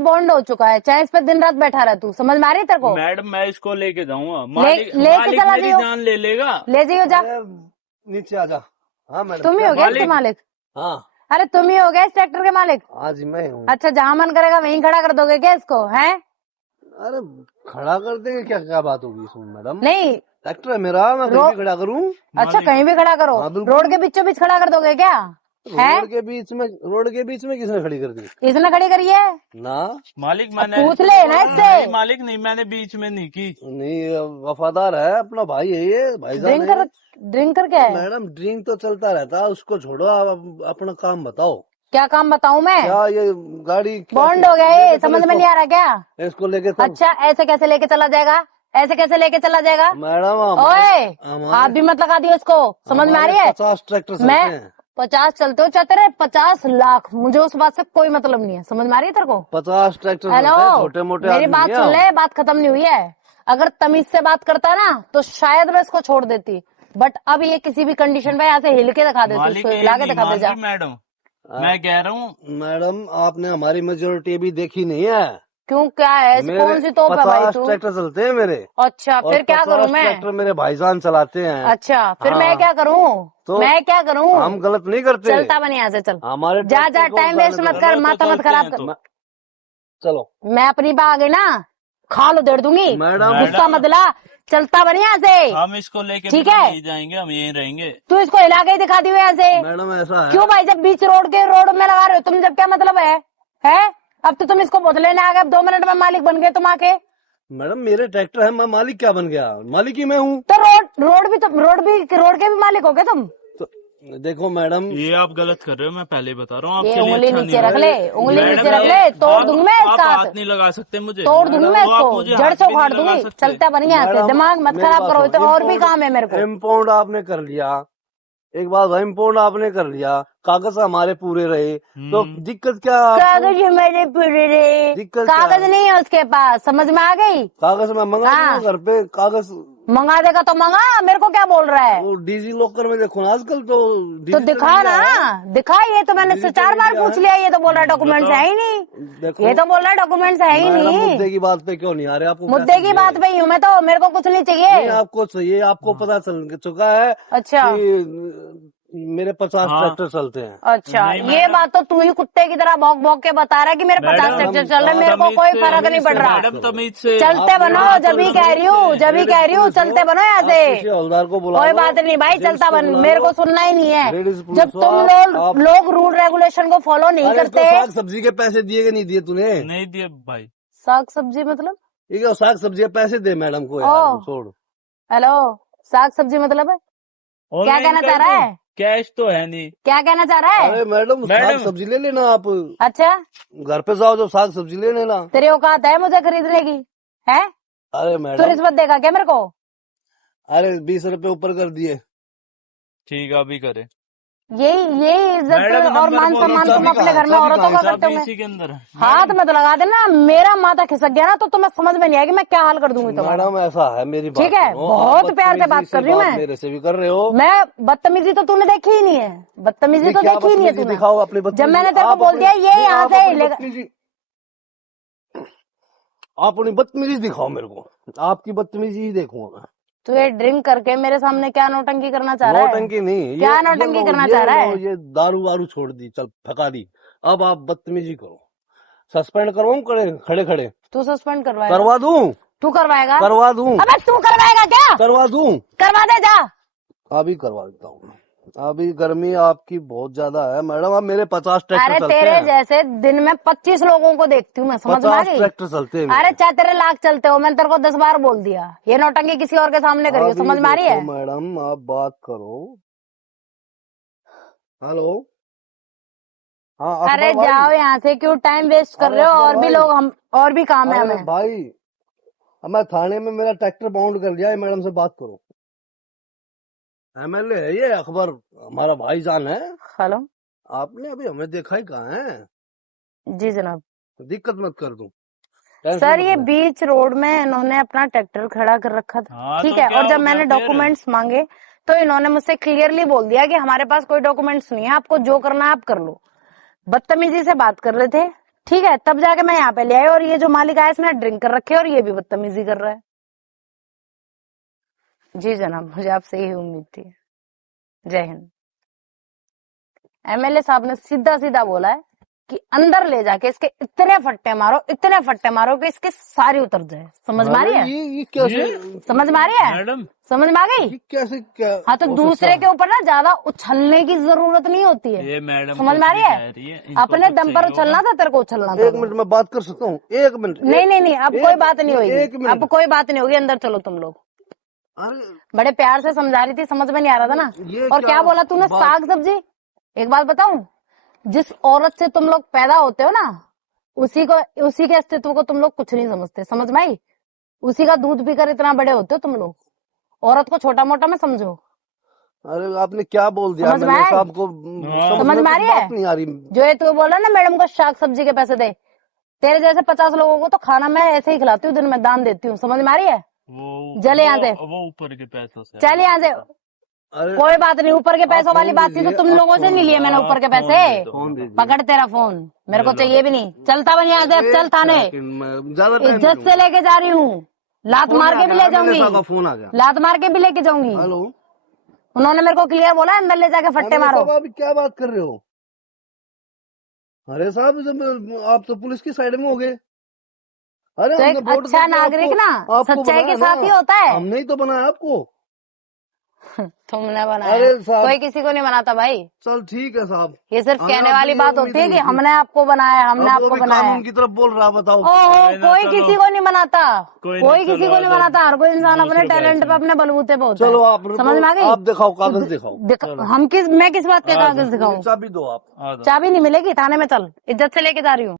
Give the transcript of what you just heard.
Bond हो चुका है, चाहे इस पे दिन रात बैठा रह तू, समझ में आ रही है तेरे को? मैडम मैं इसको लेके जाऊंगा, लेके मालिक चला मेरी जाइयो। जान ले लेगा। ले जाइयो जा। अरे, नीचे आ जा। हाँ मैडम। तुम ही हो गया इसके मालिक? हाँ अरे तुम ही हो गया इस ट्रैक्टर के मालिक? हाँ जी मैं हूँ। अच्छा, जहाँ मन करेगा वहीं खड़ा कर दोगे क्या इसको? है अरे खड़ा कर देंगे, क्या क्या बात होगी इसमें मैडम? नहीं, ट्रैक्टर है मेरा, मैं कहीं भी खड़ा करूँ। अच्छा कहीं भी खड़ा करो? हाँ, बिल्कुल। रोड के बीचों बीच खड़ा कर दोगे क्या? है रोड के बीच में किसने खड़ी कर दी? इसने खड़ी करी है ना मालिक अब मैंने पूछ ले ना इससे। नहीं, मालिक नहीं, मैंने बीच में नहीं की। नहीं, वफादार है, अपना भाई है ये, भाईजान है। ड्रिंक कर क्या है? मैडम ड्रिंक तो चलता रहता है, उसको छोड़ो, आप अपना काम बताओ। क्या काम बताऊं मैं? क्या ये गाड़ी बॉन्ड हो गया ये, समझ में नहीं आ रहा क्या? इसको लेके तो अच्छा, ऐसे कैसे लेके चला जाएगा? ऐसे कैसे लेके चला जाएगा? मैडम ओए, हाथ भी मत लगा दियो इसको, समझ में आ रही है? 50 ट्रैक्टर चलते मैं हैं। 50 चलते हो चाहते रहे 50 लाख, मुझे उस बात से कोई मतलब नहीं है, समझ में आ रही है तेरे को? 50 ट्रैक्टर हेलो, छोटे मोटे मेरी बात सुन ले, बात खत्म नहीं हुई है। अगर तमीज से बात करता ना तो शायद मैं इसको छोड़ देती, बट अब ये किसी भी कंडीशन पे यहाँ से हिल के दिखा देती, मालिक इसको हिला के दिखा दे जा। मैडम मैं कह रहा हूँ मैडम आपने हमारी मेजोरिटी भी देखी नहीं है। क्यों, क्या है ऐसी कौन सी तोप है भाई 50 तू? ट्रैक्टर चलते हैं मेरे। अच्छा, फिर क्या करूं मैं? ट्रैक्टर मेरे भाईजान चलाते हैं। अच्छा, फिर हाँ। मैं क्या करूं? तो मैं क्या करूं? हम गलत नहीं करते। चलता बने यहाँ से, चल हमारे जा जा, ट्रैक्टर को टाइम वेस्ट मत कर, माथा मत खराब कर। चलो मैं अपनी पे आ गई ना, खाल उधेड़ दूंगी। मैडम गुस्सा मत दिला, चलता बने यहाँ से। हम इसको लेके ठीक है? नहीं जाएंगे, हम यहीं रहेंगे। तू इसको हिला के ही दिखा दियो यहाँ से। मैडम ऐसा है। क्यों भाई, जब बीच रोड में लगा रहे हो तुम, जब क्या मतलब है? अब तो तुम इसको बोतल लेने आ गए, अब 2 मिनट में मालिक बन गए तुम आके। मैडम मेरे ट्रैक्टर है, मैं मालिक क्या बन गया? मालिक ही मैं हूँ। तो रोड के भी मालिक हो गए तुम? तो देखो मैडम, ये आप गलत कर रहे हो, मैं पहले बता रहा हूँ ये आपके लिए उंगली अच्छा नीचे नहीं रख ले, है। उंगली मैडम, नीचे रख ले, तोड़ दूंगी मैं आप इसका हाथ हाथ, नहीं लगा सकते मुझे, तोड़ दूंगी मैं तो आप इसको, मुझे जड़ हाथ से भी उखाड़ नहीं लगा दूंगी। सकते। चलता बन यहाँ से, मैडम, दिमाग मत मेरी खराब बात करो, सुनो, तो और भी काम है मेरे को। इम्पाउंड आपने कर लिया, एक बात, इम्पाउंड आपने कर लिया, कागज हमारे पूरे रहे, तो दिक्कत क्या? कागज हमारे पूरे रहे, दिक्कत क्या? कागज नहीं है उसके पास, समझ में आ गई? कागज मैं मंगा हाँ। दूंगा घर पे, कागज मंगा देगा तो मंगा, मेरे को क्या बोल रहा है? वो डिजी लॉकर में देखो ना आजकल तो तो दिखा ना, दिखा। ये तो मैंने डिजिटल 4 बार इंडिया पूछ है। लिया, ये तो बोल रहा है डॉक्यूमेंट्स है ही नहीं। देखो ये तो बोल रहा है डॉक्यूमेंट्स है ही मैडम, नहीं। मुद्दे की बात पे क्यों नहीं आ रहे? आपको क्या मुद्दे की चाहिए? बात पे ही हूँ मैं तो, मेरे को कुछ नहीं नहीं, चाहिए। आपको चाहिए, आपको पता चल चुका है अच्छा कि मेरे 50 हाँ। ट्रैक्टर चलते हैं। अच्छा, नहीं, ये मैडम। बात तो तू ही कुत्ते की तरह भौंक भौंक के बता रहा है कि मेरे 50 ट्रैक्टर चल रहे हैं, मेरे को कोई फर्क नहीं पड़ रहा। मैडम तमीज से चलते बनो, जब ही कह रही हूँ, चलते बनो यहाँ आप किसी से। हवलदार को बुलाओ। कोई बात नहीं भाई, चलता बन, मेरे को सुनना ही नहीं है। लेडीज पुलिस जब तुम लोग रूल रेगुलेशन को फॉलो नहीं अरे करते। साग सब्जी के पैसे दिए कि नहीं दिए तूने? नहीं दिए भाई। साग सब्जी मतलब? ठीक है, साग सब्जी के पैसे दे मैडम को यार, ओ। छोड़। हेलो, साग सब्जी मतलब है? क्या कहना चाह रहा है? कैश तो है नहीं। क्या कहना चाह रहा है? अरे मैडम साग सब्जी ले लेना आप, अच्छा, घर पे जाओ जो साग सब्जी ले लेना। तेरी औकात है मुझे खरीदने की? है? अरे तू मैडम, रिश्वत देगा क्या मेरे को? अरे 20 रुपए ऊपर कर दिए। ठीक है, अभी करे। यही इज्जत मैडम, और नंबर मान बोलो, सम्मान चाबी तुम अपने कहाँ घर में है? औरतों का चाबी करते हो। इसी के अंदर है। हाथ मत लगा देना, मेरा माथा खिसक गया ना तो तुम्हें समझ में नहीं आएगी मैं क्या हाल कर दूंगी तुम्हारा। मैडम ऐसा है, मेरी बात ठीक है, सुनो, बहुत आप प्यार से बात बदतमीजी कर रही हूँ मैं। मेरे से भी कर रहे हो। मैं बदतमीजी तो तूने देखी ही नहीं है, बदतमीजी तो क्या देखी ही नहीं है बदतमीजी तूने। दिखाओ अपनी जब बदतमीजी। मैंने तेरे को आप बोल अपनी- दिया ये नहीं, यहाँ आप से अपनी बदतमीजी- आप अपनी बदतमीजी दिखाओ मेरे को, आपकी बदतमीजी ही देखूंगा मैं। तू ये ड्रिंक करके मेरे सामने क्या नौटंकी करना चाह रहा है? नौटंकी नहीं, क्या नौटंकी करना चाह रहा है? ये दारू वारू छोड़ दी, चल फका दी, अब आप बदतमीजी करो। सस्पेंड करवाऊं खड़े खड़े? तू सस्पेंड करवाएगा? करवा दूं? तू करवाएगा? करवा दूं? अबे तू करवाएगा क्या? करवा दूं? करवा दे जा। अभी करवा देता हूँ। अभी गर्मी आपकी बहुत ज्यादा है मैडम, अब मेरे 50 ट्रैक्टर अरे चलते तेरे हैं। जैसे दिन में 25 लोगों को देखती हूँ मैं, समझ में आ 50 गई? ट्रैक्टर चलते हैं अरे मेरे। चाहे तेरे लाख चलते हो, मैंने तेरे को 10 बार बोल दिया, ये नौटंकी किसी और के सामने करियो, अभी समझ में आ रही है? देखो मैडम, आप बात करो। हेलो, हाँ अरे अकबर भाई। जाओ यहाँ से, क्यों टाइम वेस्ट कर अरे रहे हो? अकबर और भी भाई। लोग, हम और भी काम है अरे हमें। भाई, अब मैं थाने में मेरा ट्रैक्टर बाउंड कर लिया है, मैडम से बात करो। MLA है ये, अकबर हमारा भाईजान है। हेलो, आपने अभी हमें देखा ही कहाँ है? जी जनाब। दिक्कत मत कर दूं। सर ये बीच रोड में इन्होंने अपना ट्रैक्टर खड़ा कर रखा था, हाँ, ठीक तो है, क्या और जब हो मैंने गया फिर? डॉक्यूमेंट्स मांगे तो इन्होंने मुझसे क्लियरली बोल दिया कि हमारे पास कोई डॉक्यूमेंट्स नहीं है, आपको जो करना है आप कर लो। बदतमीजी से बात कर रहे थे, ठीक है, तब जाके मैं यहाँ पे ले आई और ये जो मालिक आया इसने ड्रिंक कर रखे और ये भी बदतमीजी कर रहा है। जी जनाब, मुझे आपसे यही उम्मीद थी। जय हिंद। एमएलए साहब ने सीधा सीधा बोला है कि अंदर ले जाके इसके इतने फट्टे मारो कि इसके सारी उतर जाए। समझ में आ रही है? ये कैसे समझ में आ रही है? मैडम समझ में आ गई? ये कैसे क्या हाँ, तो हो दूसरे सकता के ऊपर ना ज्यादा उछलने की जरूरत नहीं होती है। ये मैडम समझ में आ रही है? अपने दम पर उछलना था, तेरे को उछलना है? एक था। मिनट में बात कर सकता हूँ? एक मिनट। नहीं, अब कोई बात नहीं एक होगी, मिनट। अब कोई बात नहीं होगी। अंदर चलो तुम लोग। अरे बड़े प्यार से समझा रही थी, समझ में नहीं आ रहा था ना। ये और क्या बोला तूने? बात- साग सब्जी। एक बात बताऊं, जिस औरत से तुम लोग पैदा होते हो ना, उसी के अस्तित्व को तुम लोग कुछ नहीं समझते। समझ में आई? उसी का दूध पीकर इतना बड़े होते हो तुम लोग। औरत को छोटा मोटा में समझो। अरे आपने क्या बोल दिया? समझ में मैंने आए? साहब को समझ में आ रही है? बात नहीं आ रही। जो ये तू बोला ना मैडम को साग सब्जी के पैसे दे, तेरे जैसे 50 लोगों को तो खाना मैं ऐसे ही खिलाती हूँ, दिन में दान देती हूँ। समझ में आ रही है? चले यहाँ से। वो ऊपर के पैसों से। चल यहाँ से। अरे कोई बात नहीं, ऊपर के पैसों वाली फोन बात थी तो दीजिए, तुम आप लोगों से फोन नहीं लिए मैंने आप ऊपर के फोन पैसे। दे दो। फोन दीजिए। पकड़ तेरा फोन, मेरे को चाहिए भी नहीं। चलता बन यहाँ से, अब चल थाने। ज्यादा टाइम इज्जत से लेके जा रही हूँ, लात मार के भी ले जाऊंगी, फोन आ गया। लात मार के भी लेके जाऊंगी। हेलो, उन्होंने मेरे को क्लियर बोला अंदर ले जाके फट्टे अरे मारो। साहब, आप क्या बात कर रहे हो? अरे साहब, जब आप तो पुलिस की साइड में हो गए। अरे तो हमने एक वोट अच्छा देके नागरिक आपको- ना आपको सच्चाई के बनाया साथ ना। ही होता है। हमने ही तो बनाया आपको। तुमने बनाया, अरे साहब, कोई किसी को नहीं बनाता भाई। चल ठीक है साहब। ये सिर्फ हमें कहने आपसे वाली ये बात उम्मीद होती है कि नहीं थी। हमने आपको बनाया, हमने अब वो आपको भी बनाया। कानून की तरफ बोल रहा, बताओ। ओहो, ना, कोई चलो। किसी को नहीं बनाता, कोई कोई नहीं, किसी चलो, को नहीं आ जाओ। बनाता। हर कोई इंसान अपने दूसरे टैलेंट बैच पे, अपने बलबूते पे होता चलो है। आप समझ में आ गई? आप दिखाओ, कागज दिखाओ। मैं किस बात के आ जाओ। कागज दिखाऊं? चाबी दो आप। आ जाओ। चाबी नहीं मिलेगी, थाने में चल। इज्जत से लेके जा रही हूँ।